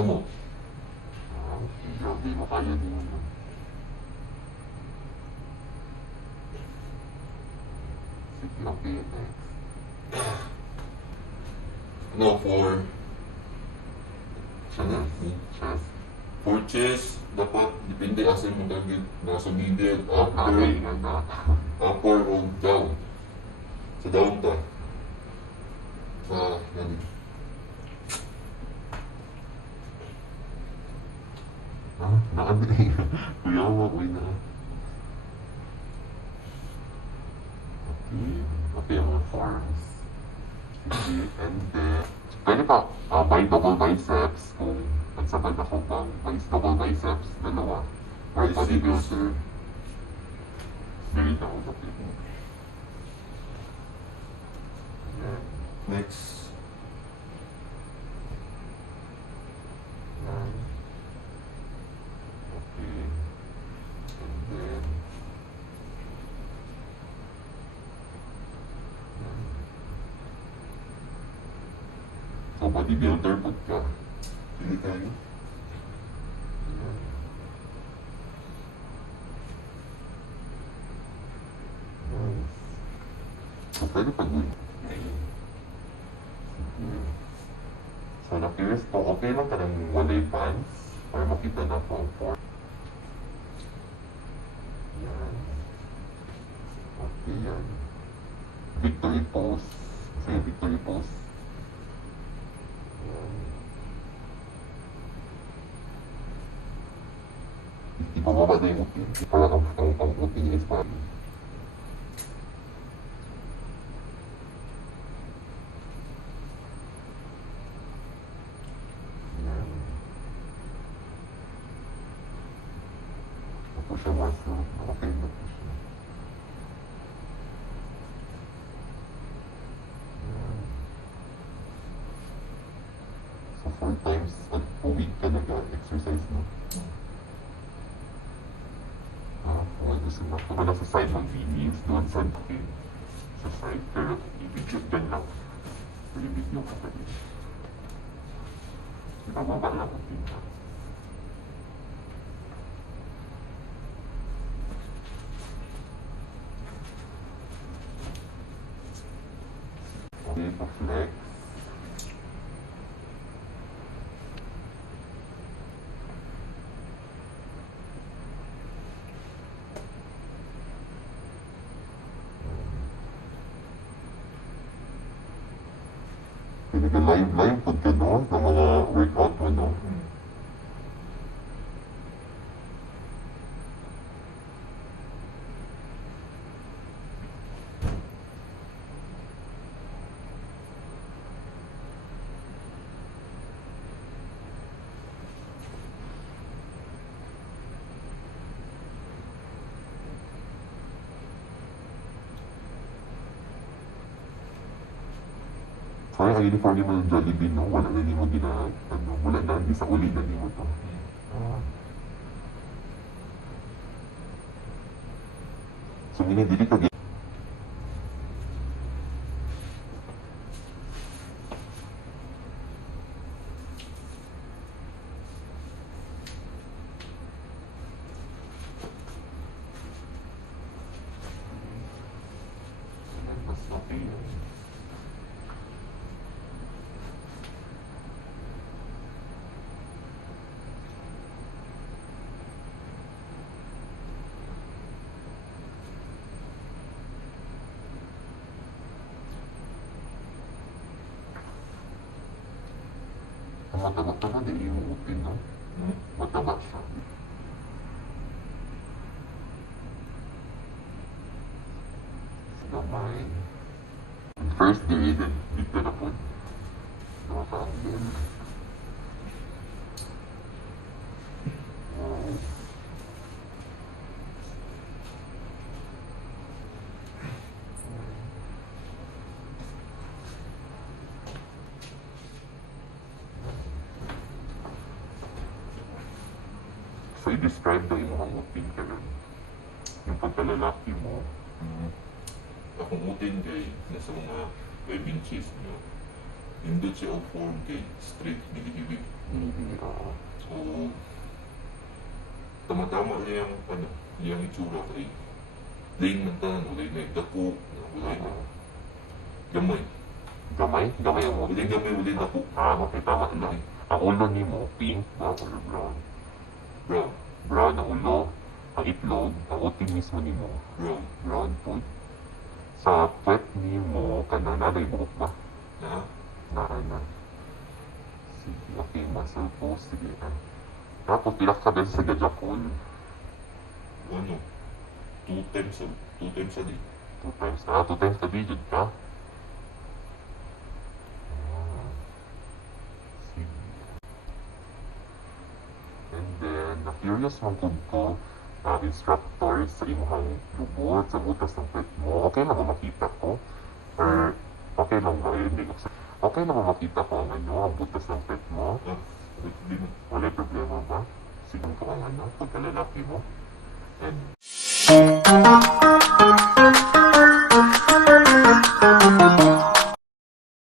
Kamu? Hindi mo kaya din naman. Sige, okay, next. No, for chest. For chest, dapat depende kasi mo target. Nasa middle, upper o down. Sa down ta. Sa, yan. Nakabili. Kuyawa ko na. Okay, mga forms. Sige, and then, pwede pa, double biceps kung nagsabay na ko bang double biceps, dalawa. Or bodybuilder. Very na ako sa next. So, bodybuilder po ka. Hindi tayo. So, pwede pag so, na-curious po, okay lang ka ng walay pants para makita na po ang form. Yan. Okay, yan. Victory pose. Sige, victory pose. Ibababa na yung utin. Parang ang utin is parang ako siya muscle. Okay na po siya. So 4 times a week ka nag-exercise mo. Gusto mo ako na sa side ng videos doon sa side, pero i-video dyan lang. I-video ka pa rin. Ibababa lang ang tingin. Okay, pa-flex. Live pag ka no, ng mga workout mo no. Parang ang uniform ni mo ng Jollibee, no? Wala na ni mo wala na, hindi sa uli na ni mo to. So, dili ka Ayan. Ang mataba talaga yung utin, no? Mataba siya. Gamay. First day, then dito na po. Nakakaanggal. Wow. So, i-describe daw yung mga utin ka rin. Yung pagkalalaki mo. Akong utin kay nasa mga 5 inches nyo. Nindot siya o form kay straight, hibig-hibig. Hindi, oo. So, tama-tama niya yung, yung itsura kay plain man tanan, walay na dako, walay na gamay. Gamay? Gamay ang Walay utin. gamay, walay dako. Okay, tama lang. Ang ulo ni mo, pink ba? Or brown? Brown, Brown ang ulo. Ang itlog, ang utin mismo ni mo. brown, Brown food. Sa puwet ni mo, kanang nanay buhok ba? na, Na. Sige, okay, muscle pose. Sige, Tapos, pilak ka beses sa gajapon. ano, 2 times a day. 2 times. 2 times a day, jud ka? Sige. And then, na-curious man kung ko, instructor sa imong lubot, sa butas ng pet mo. Okay lang ba makita ko? Or, okay lang ba? Hindi ko okay lang ba makita ko ang ang butas ng pet mo? Di mo, Wala problema ba? Sige ko ang pagkalalaki mo? And